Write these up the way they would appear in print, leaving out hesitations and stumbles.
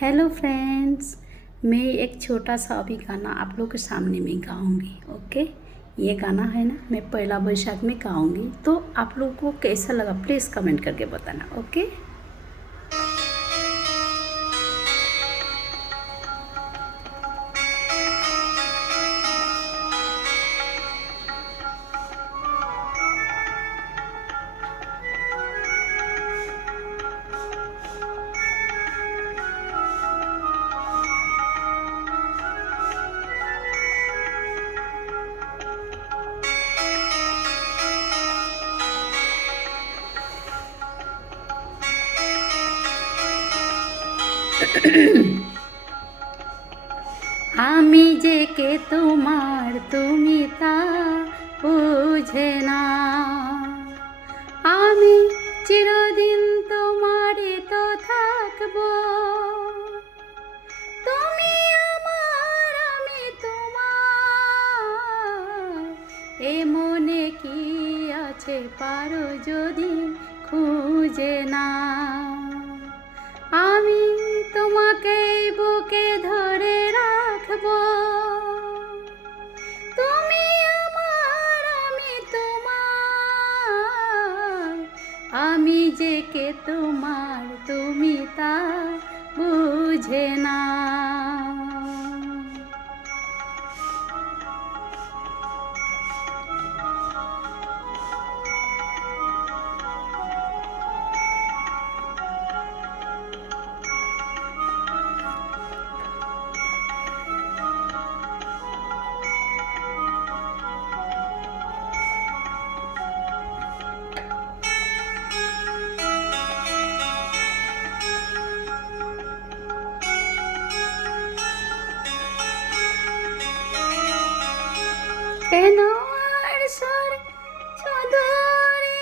Hello friends. मैं एक छोटा सा अभी गाना आप लोग के सामने में गाऊंगी। ओके, ये गाना है ना, मैं पहला बैसाख में गाऊंगी, तो आप लोग को कैसा लगा प्लीज़ कमेंट करके बताना। ओके। আমি যে কে তোমার তুমি তা বুঝে না, আমি চিরদিন তোমারই তো থাকবো। তুমি আমার আমি তোমার, এ মনে কি আছে পারো যদি খুঁজে না। আমি তোমাকে বুকে ধরে রাখবো, তুমি আমার আমি তোমার, আমি যে কে তোমার তুমি তা বুঝে না। কেন আর দূরে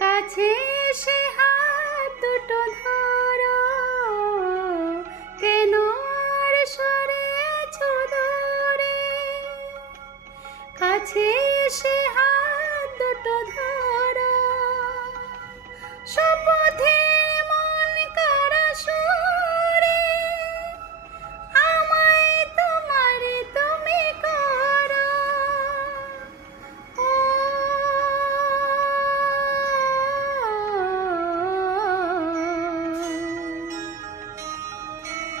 কাছে এসে হাত দুটো ধরো, কেন আর সরেছ দূরে কাছে এসে হাত দুটো ধরো। শপথের মন করা সুরে আমায় তোমার তুমি করো।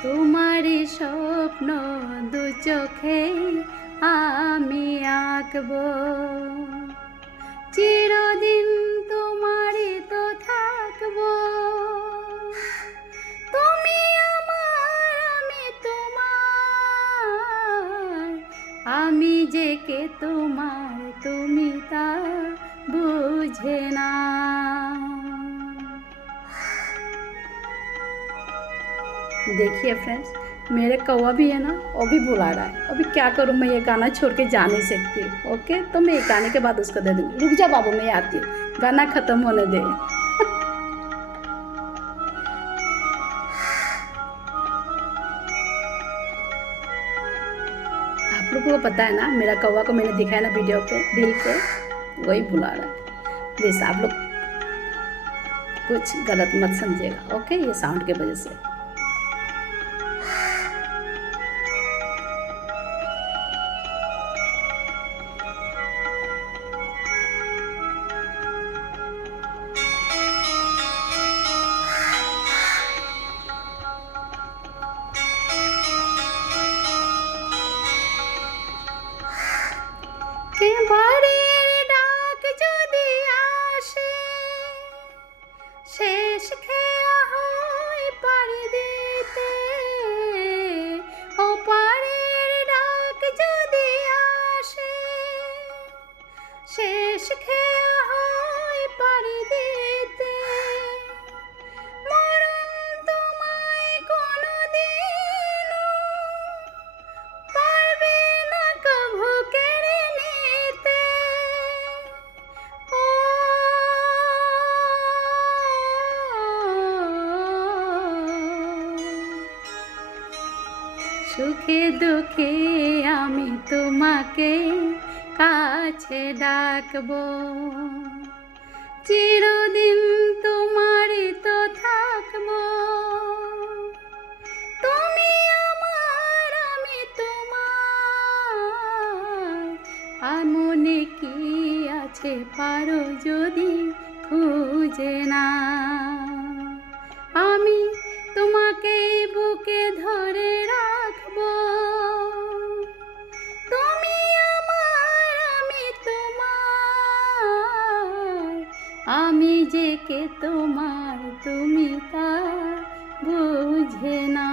তোমারই স্বপ্ন দু চোখে আমি আঁকবো, চিরদিন তোমারই তো থাকবো। তুমি আমার আমি তোমার, আমি যে কে তোমার তুমি তা বুঝे ना। देखिए फ्रेंड्स, मेरे कौवा भी है ना, वो भी बुला रहा है। अभी क्या करूँ, मैं ये गाना छोड़ के जा नहीं सकती। ओके, तो मैं ये गाने के बाद उसको दे दूँगी। रुक जा बाबू, मैं आती हूँ, गाना ख़त्म होने दे। आप लोगों को पता है ना, मेरा कौवा को मैंने दिखाया ना वीडियो पे, दिल पे, वही बुला रहा है। प्लीज़ आप लोग कुछ गलत मत समझिएगा। ओके, ये साउंड की वजह से। কে বাড়ির ডাক যদি আসে, শেষ খেয়া হয় পাড়ি দিতে। ও পাড়ির ডাক যদি আসে, শেষ খেয়া হয় পাড়ি দিতে। মরণ তোমায় কোনোদিনও পারবে না কভু কেড়ে নিতে। ও সুখে দুঃখে আমি তোমাকে কাছে ডাকবো, চিরদিন তোমারই তো থাকবো। কি আছে পারো যদি খুঁজে না। আমি তোমাকে বুকে ধরে রাখবো, তুমি আমার আমি তোমার, আমি যে কে তোমার তুমি তা বুঝে না।